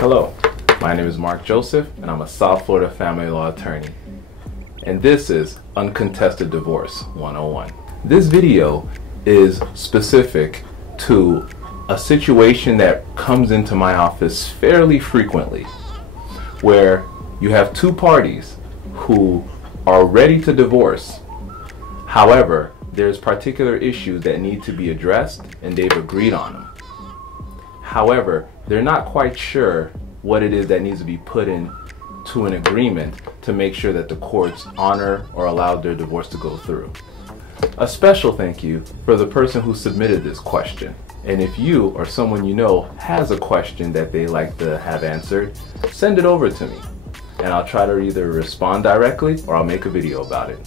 Hello, my name is Marck Joseph and I'm a South Florida family law attorney. And this is Uncontested Divorce 101. This video is specific to a situation that comes into my office fairly frequently, where you have two parties who are ready to divorce. However, there's particular issues that need to be addressed and they've agreed on them. However, they're not quite sure what it is that needs to be put into an agreement to make sure that the courts honor or allow their divorce to go through. A special thank you for the person who submitted this question. And if you or someone you know has a question that they like to have answered, send it over to me. And I'll try to either respond directly or I'll make a video about it.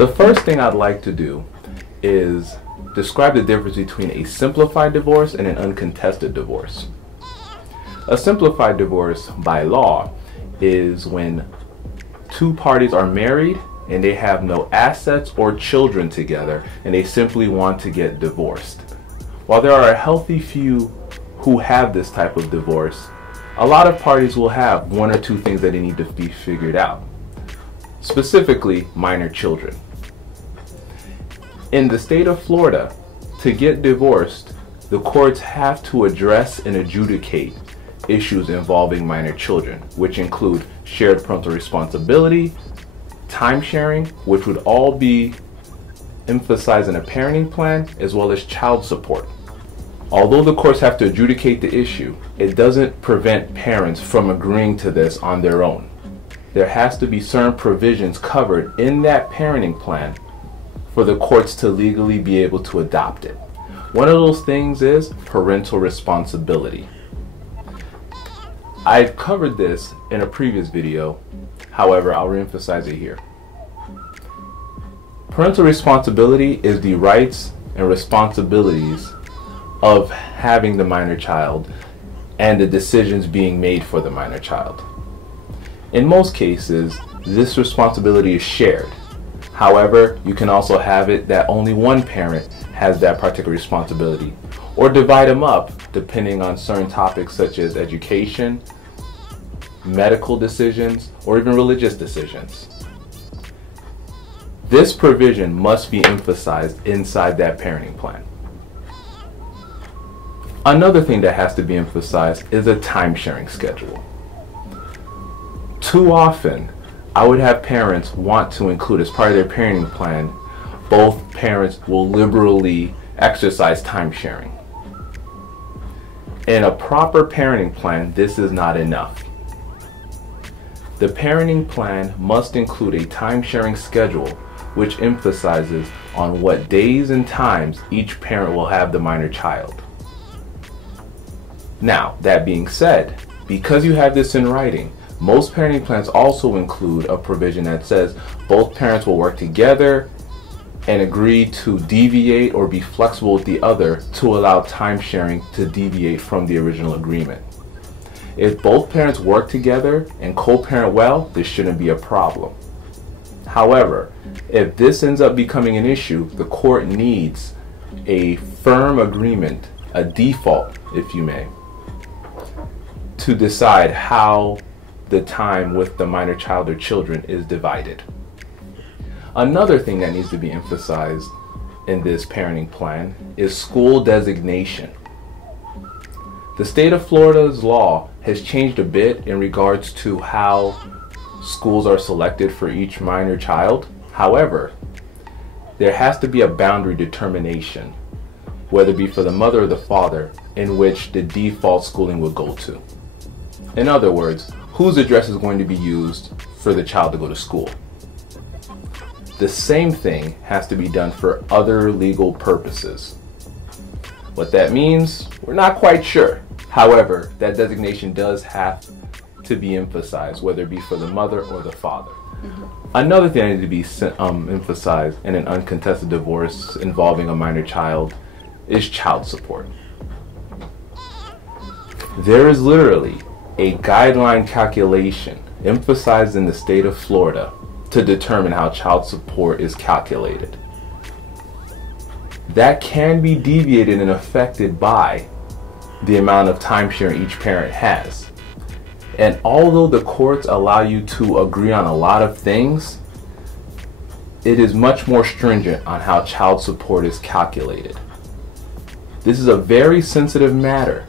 The first thing I'd like to do is describe the difference between a simplified divorce and an uncontested divorce. A simplified divorce by law is when two parties are married and they have no assets or children together and they simply want to get divorced. While there are a healthy few who have this type of divorce, a lot of parties will have one or two things that they need to be figured out. Specifically, minor children. In the state of Florida, to get divorced, the courts have to address and adjudicate issues involving minor children, which include shared parental responsibility, time sharing, which would all be emphasized in a parenting plan, as well as child support. Although the courts have to adjudicate the issue, it doesn't prevent parents from agreeing to this on their own. There has to be certain provisions covered in that parenting plan for the courts to legally be able to adopt it. One of those things is parental responsibility. I've covered this in a previous video, however, I'll reemphasize it here. Parental responsibility is the rights and responsibilities of having the minor child and the decisions being made for the minor child. In most cases, this responsibility is shared. However, you can also have it that only one parent has that particular responsibility, or divide them up depending on certain topics such as education, medical decisions, or even religious decisions. This provision must be emphasized inside that parenting plan. Another thing that has to be emphasized is a time-sharing schedule. Too often, I would have parents want to include as part of their parenting plan, both parents will liberally exercise time sharing. In a proper parenting plan, this is not enough. The parenting plan must include a time sharing schedule which emphasizes on what days and times each parent will have the minor child. Now, that being said, because you have this in writing, most parenting plans also include a provision that says both parents will work together and agree to deviate or be flexible with the other to allow time sharing to deviate from the original agreement. If both parents work together and co-parent well, this shouldn't be a problem. However, if this ends up becoming an issue, the court needs a firm agreement, a default, if you may, to decide how the time with the minor child or children is divided. Another thing that needs to be emphasized in this parenting plan is school designation. The state of Florida's law has changed a bit in regards to how schools are selected for each minor child. However, there has to be a boundary determination, whether it be for the mother or the father, in which the default schooling would go to. In other words, whose address is going to be used for the child to go to school. The same thing has to be done for other legal purposes. What that means, we're not quite sure. However, that designation does have to be emphasized, whether it be for the mother or the father. Another thing that needs to be emphasized in an uncontested divorce involving a minor child is child support. There is literally a guideline calculation emphasized in the state of Florida to determine how child support is calculated. That can be deviated and affected by the amount of time sharing each parent has. And although the courts allow you to agree on a lot of things, it is much more stringent on how child support is calculated. This is a very sensitive matter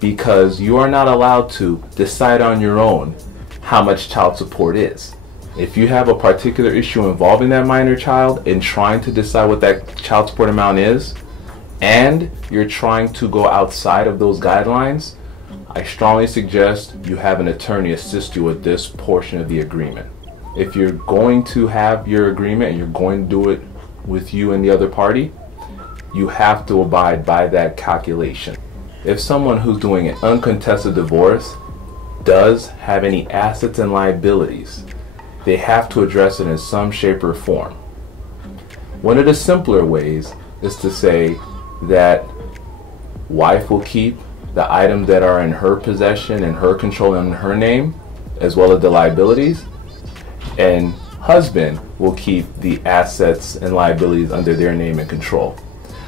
because you are not allowed to decide on your own how much child support is. If you have a particular issue involving that minor child and trying to decide what that child support amount is, and you're trying to go outside of those guidelines, I strongly suggest you have an attorney assist you with this portion of the agreement. If you're going to have your agreement and you're going to do it with you and the other party, you have to abide by that calculation. If someone who's doing an uncontested divorce does have any assets and liabilities, they have to address it in some shape or form. One of the simpler ways is to say that wife will keep the items that are in her possession and her control and in her name, as well as the liabilities, and husband will keep the assets and liabilities under their name and control.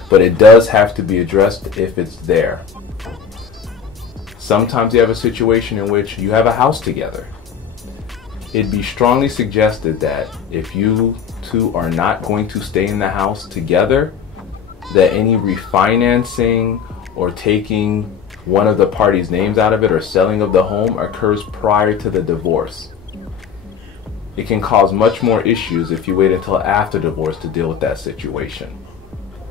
But it does have to be addressed if it's there. Sometimes you have a situation in which you have a house together. It'd be strongly suggested that if you two are not going to stay in the house together, that any refinancing or taking one of the parties' names out of it or selling of the home occurs prior to the divorce. It can cause much more issues if you wait until after divorce to deal with that situation.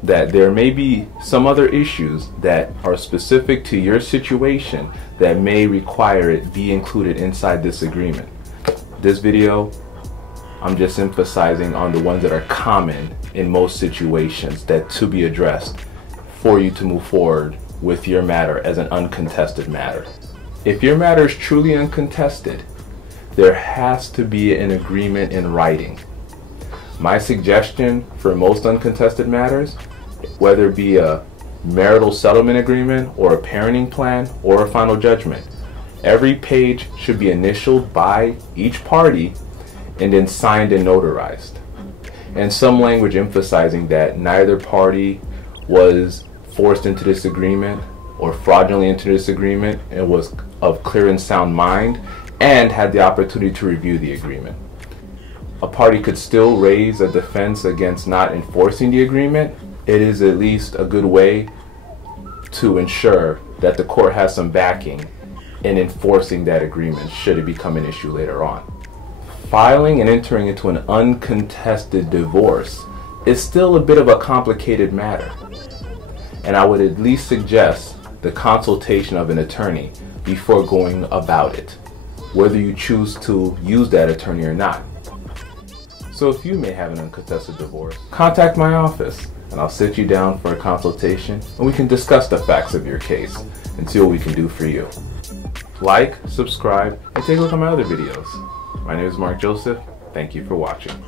That there may be some other issues that are specific to your situation that may require it be included inside this agreement. This video, I'm just emphasizing on the ones that are common in most situations that to be addressed for you to move forward with your matter as an uncontested matter. If your matter is truly uncontested, there has to be an agreement in writing. My suggestion for most uncontested matters, whether it be a marital settlement agreement or a parenting plan or a final judgment, every page should be initialed by each party and then signed and notarized. And some language emphasizing that neither party was forced into this agreement or fraudulently into this agreement and was of clear and sound mind and had the opportunity to review the agreement. A party could still raise a defense against not enforcing the agreement. It is at least a good way to ensure that the court has some backing in enforcing that agreement should it become an issue later on. Filing and entering into an uncontested divorce is still a bit of a complicated matter, and I would at least suggest the consultation of an attorney before going about it, whether you choose to use that attorney or not. So if you may have an uncontested divorce, contact my office and I'll sit you down for a consultation and we can discuss the facts of your case and see what we can do for you. Like, subscribe, and take a look at my other videos. My name is Marck Joseph. Thank you for watching.